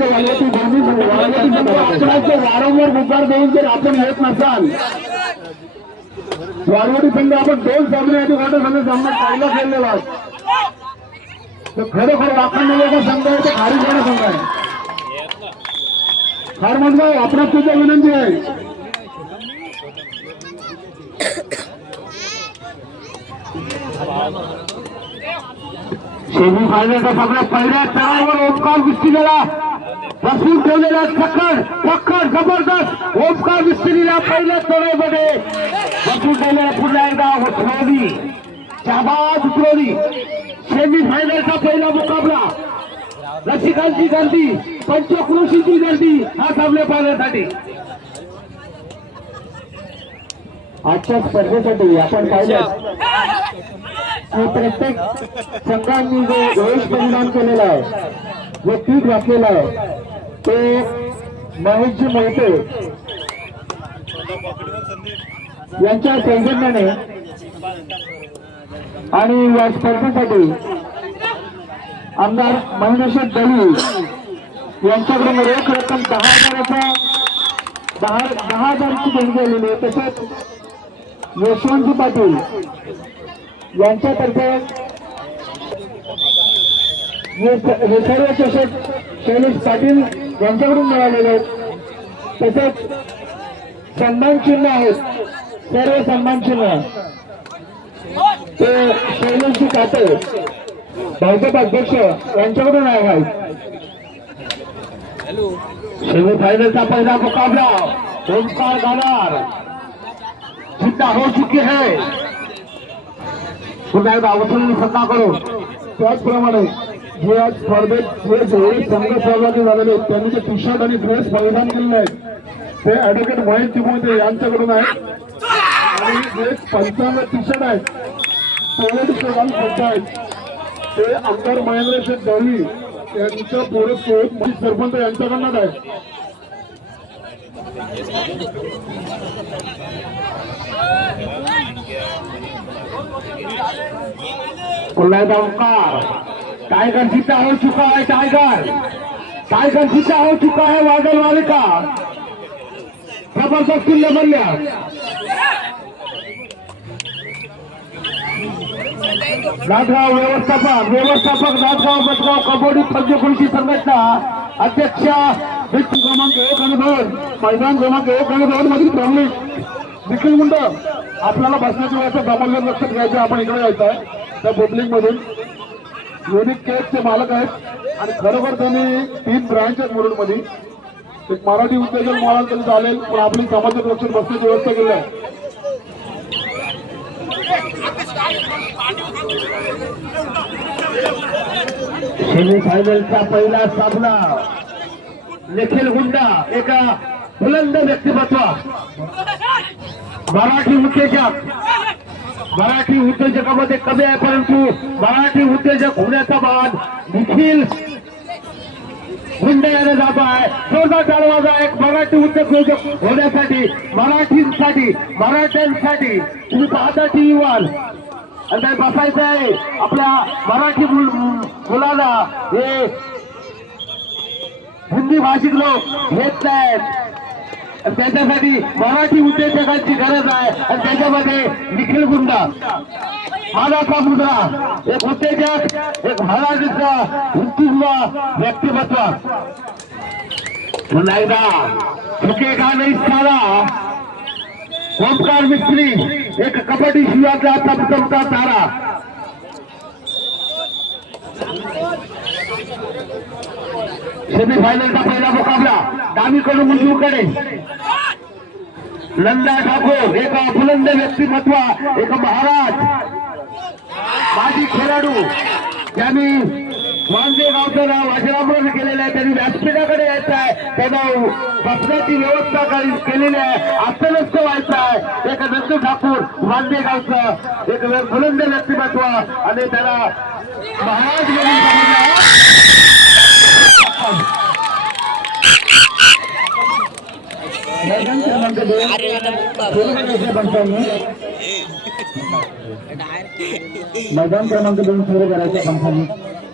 वारंवार गुब्बार देऊन जर आपण येत नसाल, वारवाडी संघ आपण 2 सामने आधी मोठा संघ सामना पहिला खेळलेला तर खरोखर वाखाणलेला संघ आहे, तो खाली जाणा संघ आहे. फार म्हणजे आपणास तुझी विनंती आहे. सेमी फायनलचा सगळ्या पहिल्या स्तरावर ओमकार विस्तीला बसून ठेवलेला टक्कर जबरदस्त ओमकार विस्तीला पहिल्या स्तरामध्ये बसून ठेवलेला. पुन्हा एकदा उतरवली, शाबास उतरवली. सेमी फायनलचा पहिला मुकाबला, रसिकांची गर्दी, पंचक्रोशीची गर्दी हा सामने पाहण्यासाठी. आजच्या स्पर्धेसाठी आपण पाहिलं की प्रत्येक संघांनी जो वेश परिधान केलेला आहे, जो पीठ घातलेला आहे, ते महेशजी मोहिते यांच्या सौजन्याने आणि या स्पर्धेसाठी आमदार महेंद्रशेठ दळवी यांच्याकडून रोख रक्कम 10,000ची देणगी आलेली आहे. तसेच यशवंतजी पाटील यांच्यातर्फे सर्व चषक शैलेश पाटील यांच्याकडून मिळालेले आहेत. तसेच सन्मान चिन्ह आहेत, सर्व सन्मान चिन्ह ते शैलेशजी काटे भाजप अध्यक्ष यांच्याकडून आहे. सेमीफाइनल का पहला मुकाबला ओमकार गालार जिंदा हो चुके हैं. पुन्हा एकदा वसूल सत्ता करून त्याचप्रमाणे जे आज स्पर्धेत जे जेवढे संघ सहभागी झालेले त्यांनी जे टी शर्ट आणि ड्रेस परिधान केलेले आहेत ते ऍडव्होकेट महेश चिमोते यांच्याकडून आहेत. आणि जे 55 टी शर्ट आहेत ते आमदार महेंद्रशेठ दळवी यांच्या पुरस्कृत सरपंच यांच्याकडूनच आहे. ओमकार टाइगर जीता हो चुका है, टाइगर जीता हो चुका है. वादल वाले का जबरदस्त किल्ले बनल्या. नाथगाव व्यवस्थापक नाथगाव बसगाव कबड्डी पंचक्रोशी संघटना अध्यक्ष व्यक्ती क्रमांक 1 आणि 2 मैदान क्रमांक 1 आणि 2 मधील प्रमुख निखिल गुंड. आपल्याला बसण्याच्या वेळेचं दामोदर लक्षात घ्यायचं. आपण इकडे यायचं आहे त्या बोटलिंग मधून युनिक केकचे मालक आहेत आणि खरोखर त्यांनी 3 ब्रँच आहेत मुरुड मध्ये. एक मराठी उद्योजक म्हणाल तरी चालेल, पण आपली सामाजिक लक्षात बसण्याची व्यवस्था केली आहे. सेमीफायनलचा पहिला सामना निखिल गुंडा एका बुलंद व्यक्तिमत्व, मराठी उद्योजकामध्ये कमी आहे, परंतु मराठी उद्योजक होण्याचा मान निखिल गुंडा याने जात आहे. जोरदार दरवाजा एक मराठी उद्योजक होण्यासाठी, मराठ्यांसाठी तुम्ही पाहता टीव्ही वर आणि बसायचं आहे. आपल्या मराठी मुलाला हे हिंदी भाषिक लोक घेत नाहीत. त्याच्यासाठी मराठी उद्योजकांची गरज आहे आणि त्याच्यामध्ये निखिल गुंडा मानाचा मुद्रा, एक उद्योजक, एक महाराजांचा हिंदुत्व व्यक्तिमत्व. पुन्हा एकदा चुकेगा नाही सारा. ओमकार मिस्त्री एक कबड्डी शिवाचा चमचमता तारा. सेमीफायनलचा पहिला मुकाबला डावीकडून उजवीकडे नंदा ठाकूर एक बुलंद व्यक्तिमत्व, एक महाराज माजी खेळाडू ज्यांनी मांजेगावचं नाव अजरामर केलेलं आहे. त्यांनी व्यासपीठाकडे यायचं आहे, त्यांना बसण्याची व्यवस्था केलेली आहे, आसनस्थ व्हायचं आहे. एक नंदू ठाकूर मांजेगावचं एक बुलंद व्यक्तिमत्व आणि त्याला महाराज म्हणून मैदान क्रमांक 2 पंचांनी मैदान क्रमांक 2 सुरू करायचं कंपनी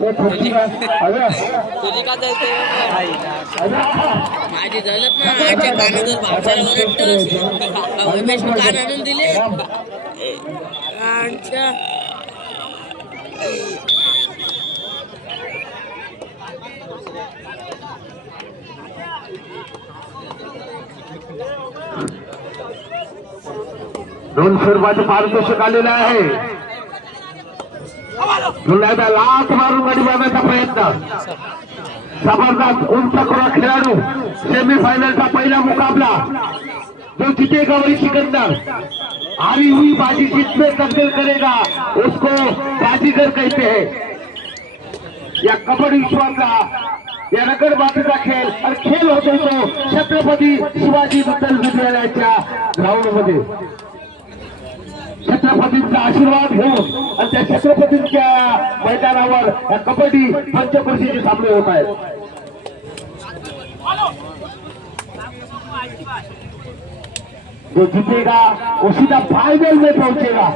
तो थोडी माझी झालं ना आजच्या कानावर भाषाला ओरडतोस उमेश कान आणून दिले आमच्या ₹200 पारितोषिक आलेलं आहे. पुन्हा एकदा लाथ मारून गाडी बांधण्याचा प्रयत्न. जबरदस्त उंच करा खेळाडू. सेमीफायनलचा पहिला मुकाबला जो जीतेगा वही सिकंदर. हारी हुई बाजी जिसमें तब्दील करेगा उसको बाजीगर कहते हैं. या कबड्डी विश्वाचा या नगर बाबीचा खेळ आणि खेळ होतो तो छत्रपती शिवाजी विठ्ठल विद्यालयाच्या ग्राउंड मध्ये. छत्रपतींचा आशीर्वाद घेऊन आणि त्या छत्रपतींच्या मैदानावर या कबड्डी पंचक्रोशीचे सामने होत आहेत. जो जीतेगा वो सीधा फाइनल में पहुंचेगा.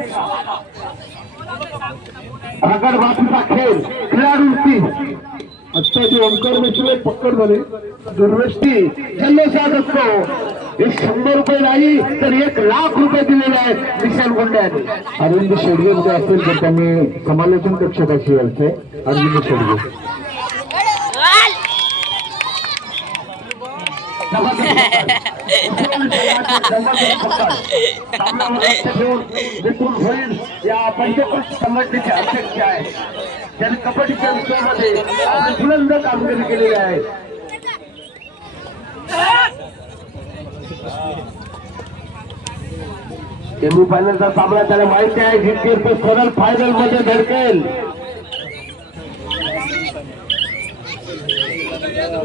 नगर बाबीचा खेळ खेळाडूंची आता जे ओंकार मित्र पक्कड झाले दुर्वेष्टी जल्लोषात असतो. हे 100 रुपये नाही तर 1,00,000 रुपये दिलेले आहेत निशान गोंड्याने. अरविंद शेडगे मध्ये असेल तर त्यांनी समालोचन कक्षकाशी यायचे. अरविंद शेडगे होईल या पंचक्रोशी संघटनेचे अध्यक्ष आहे. त्यांनी कबड्डीच्या विषयामध्ये बुलंद कामगिरी केलेली आहे. सेमीफायनलचा सामना त्याला माहिती आहे. जिंकेल तो सरळ फायनल मध्ये धडकेल.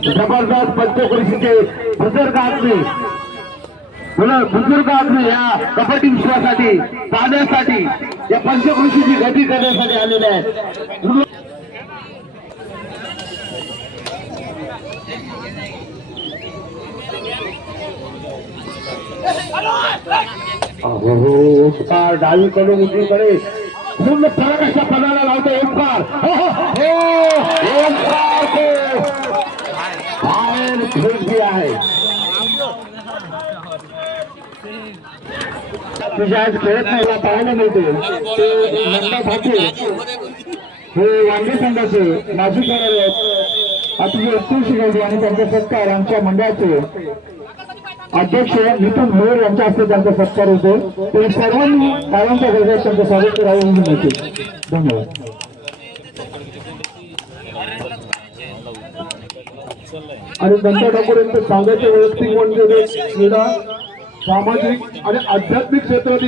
जबरदस्त पंचक्रोशीचे बुजुर्ग आदमी या कबड्डी विश्वासाठी पाहण्यासाठी या पंचक्रोशीची गती करण्यासाठी आलेले आहेत. ओंकार डावीकडून उजवीकडे पूर्ण फरक अशा पदाला लावतो. ओंकार बाहेर फेकली आहे. तुझ्या आज खेळत नाही पाहायला मिळते. ते नंदा ठाकरे हे वांगे संघाचे माजी खेळाडू आहेत. अतिशय उत्तम शिकवले आणि त्यांचा सत्कार आमच्या मंडळाचे अध्यक्ष नितीन भोयर यांच्या हस्ते त्यांचा सत्कार होतो. ते सर्वांनी काळांच्या गरजेस त्यांचं स्वागत करावे म्हणून होते. धन्यवाद. आणि नंदा ठाकूर यांचं सांगायचे वैयक्तिक म्हणजे क्रीडा सामाजिक आणि आध्यात्मिक क्षेत्रात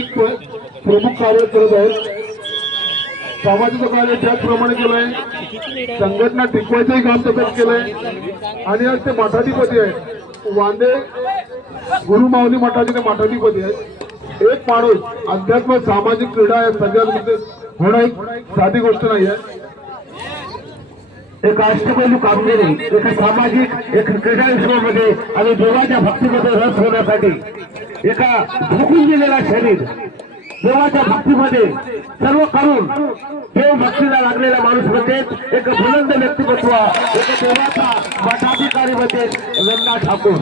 प्रमुख कार्य करत आहेत. सामाजिक कार्य त्याचप्रमाणे केलंय. संघटना टिकवायचंही काम तसंच केलंय. आणि आज ते मठाधिपती आहेत. वांदे गुरुमाऊली मठाचे मठाधिपती आहेत. एक माणूस अध्यात्म सामाजिक क्रीडा या सगळ्यांमध्ये होणं एक साधी गोष्ट नाही आहे. एक अष्टपैलू कामगिरी एक सामाजिक एक क्रीडा विश्वामध्ये आणि देवाच्या भक्तीमध्ये रस होण्यासाठी एका झोकून गेलेला शरीर देवाच्या भक्तीमध्ये सर्व करून देव भक्तीला लागलेला माणूस म्हणजे एक बुलंद व्यक्तिमत्व एक देवाचा मठाधिकारी म्हणजे नंदा ठाकूर.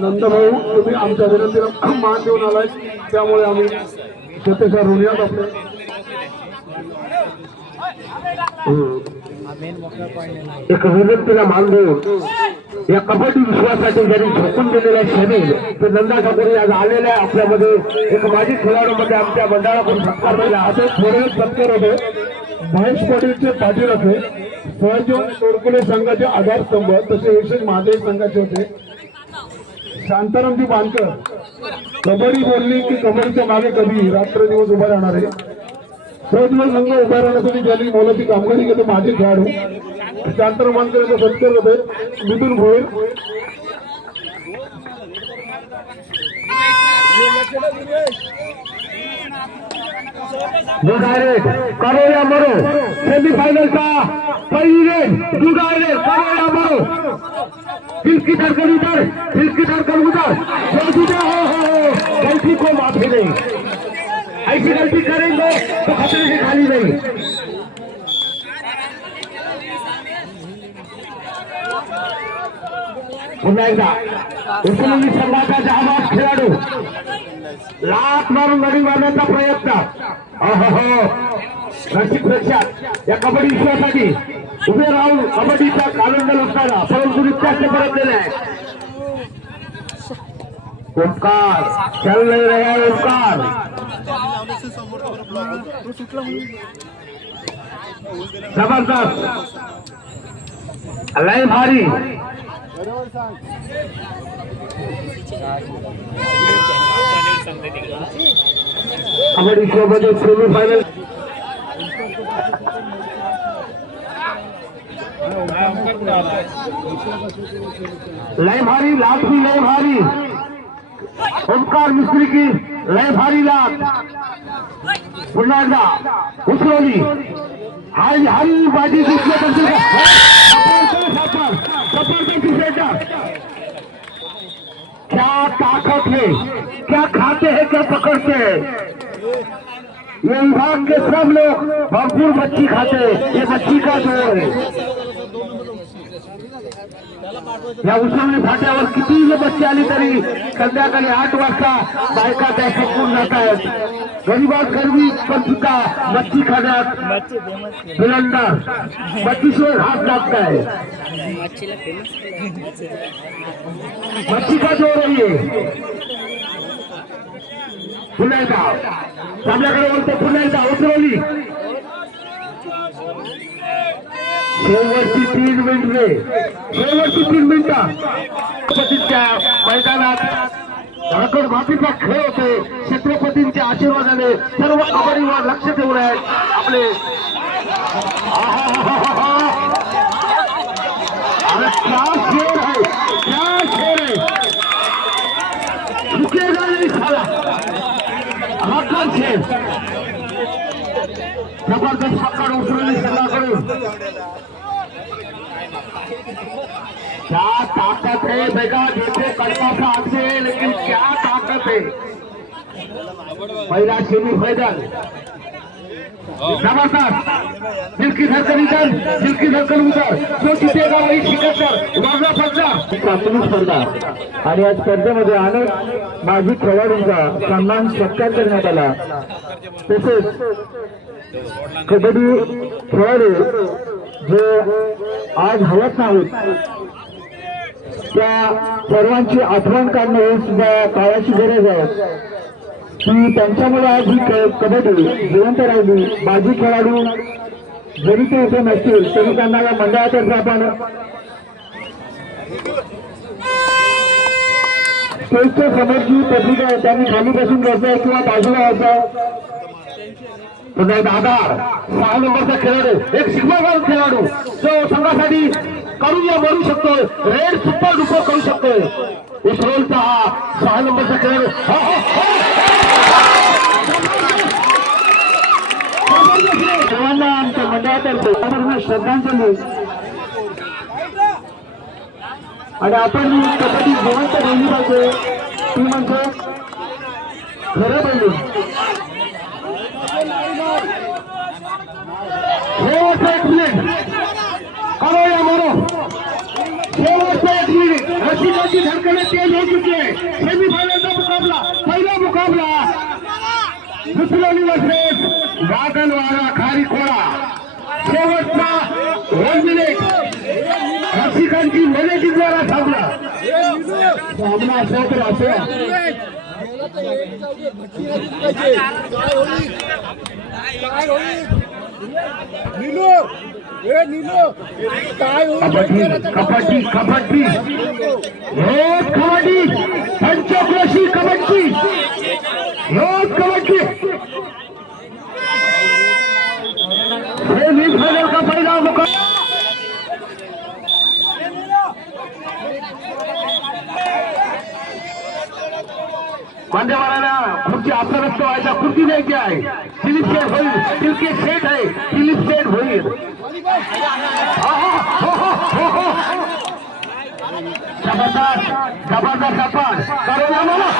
नंदभाऊ तुम्ही आमच्या विनंतीला मान देऊन आलाय त्यामुळे आम्ही स्वतःच्या ऋणात आपले एक विनंतीला मान देऊन या कबड्डी विश्वासाठी ज्यांनी झोकून दिलेला शरीर ते नंदा ठाकूर आज आलेल्या आपल्यामध्ये एक माजी खेळाडूमध्ये आमच्या मंडळाकडून सत्कार झाला. आता थोडे सत्कार होते. महेश पाटीलचे पाटील होते. सहजीवन तोडकुले संघाचे आधारस्तंभ तसे विशेष महादेव संघाचे होते. शांतारामजी बांधकर कबड्डी बोलली की कबड्डीच्या मागे कधी रात्र दिवस उभा राहणार आहे. सहजीवन संघ उभा राहण्यासाठी ज्यांनी मोलाची कामगिरी केली माझे खेळाडू शांताराम बांधकर यांचा सत्कार होते. नितीन भोयर जो डायरेक्ट करो या मरो सेमीफाइनलचा पहिली रेस जो डायरेक्ट करो या मरो दिल की धड़कन उधर हो गलती को माफी नहीं ऐसी गलती करेंगे तो खतरे से खाली नहीं पुन्हा एकदा उस्मानी संघाचा जहाबाज खेळाडू लाथ मारून गडी मारण्याचा प्रयत्न नशीब रक्षक या कबड्डी विश्वासाठी उभे राहून कबड्डीचा कालंड लुटणारा परंतु नित्याचे परतलेला आहे ओंकार चल नहीं रहा ओंकार जबरदस्त लय भारी कबड्डी शोमध्ये सेमीफायनल लय भारी लाख भी लय भारी ओंकार मिस्त्री की लय भारी लाख पुन्हा एकदा उसरवली हरी बाजी जिंकली क्या ताकत है क्या खाते हैं क्या पकड़ते हैं ये विभाग के सब लोग भरपूर मच्छी खाते हैं ये मच्छी का जोर है या उस्मानी फाट्यावर किती बच्चे आली तरी संध्याकाळी 8 वाजता बायका त्या संपून जात आहेत गरीबात गरबी पण सुद्धा मच्छी खाण्यात विलंडर मच्छीशिवाय हात लागत आहे मच्छी का जोर आहे पुन्हा एकदा आपल्याकडे बोलतो पुन्हा एकदा उतरवली शेवटची 3 मिनिटं छत्रपतींच्या मैदानात धडकड मातीचा खेळ होते छत्रपतींच्या आशीर्वादाने सर्व कबड्डीवर लक्ष ठेवून आहेत आपले अरे क्या शेर है झुकेगा नहीं साला हक्कर शेर जबरदस्त पकड़ उतरवली संघाकडून क्या ताकत है बेगा जैसे कड़वा सा आते लेकिन क्या ताकत है पहला सेमीफाइनल जबरदस्त दिल की धड़कन उधर जो जीतेगा वही शिकस्त वरना फसला प्राथमिक स्पर्धा आणि या स्पर्धेमध्ये अनेक माजी खेळाडूंचा सन्मान सत्कार करण्यात आला तसेच कबड्डी खेळाडू जे आज हवत नाहीत त्या सर्वांची आठवण काढणं ही सुद्धा काळाची गरज आहे की त्यांच्यामुळे आज ही कबड्डी जिवंत राहिली बाजी खेळाडू जरी ते इथे नसतील तरी त्यांना या मंडळातर्फे आपण स्टेजच्या समोर जी पत्रिका आहे त्यांनी खाली बसून घ्यायचं किंवा बाजूला व्हायचं पुन्हा आधार 6 नंबरचा खेळाडू एक सिग्मा खेळाडू जो संघासाठी करू या मरू शकतोय रेड सुपर डुपर करू शकतोय उसरोलचा हा 6 नंबरचा खेळाडू सर्वांना आमच्या मंडळातर्फे श्रद्धांजली आणि आपण कबड्डी जिवंत ठेवली पाहिजे ती म्हणजे खरं बोलू शेवटचा 1 मिनिट करो या मरो शेवटचा 1 मिनिट रसिकाची धडकने तेज हो चुकी आहे सेमीफायनलचा मुकाबला पहिला मुकाबला दुसरी वर्षेस गागलवाडा खारी खोडा शेवटचा 1 मिनिट रसिकांची मनेची द्वारा थांबला सामना असो तर असो कबड्डी रोज कबड्डी पंचक्रोशी कबड्डी रोज कबड्डी सेमीफाइनल का पहला मुकाबला मान्यवरांना खुर्ची अस्वस्थ व्हायच्या खुर्ची द्यायची आहे सेट होईल क्रिकेट सेट आहे क्लिप सेट होईल जबरदस्त जबरदस्त आपण करून आम्हाला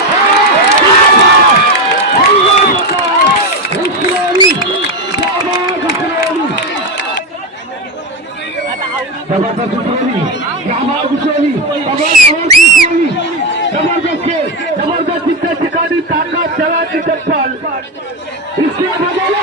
जबरदस्त घुसवली जामाळ घुसवली जबरदस्त खेळ जबरदस्त तिथल्या ठिकाणी ताकद जगाची चप्पल इसके बदल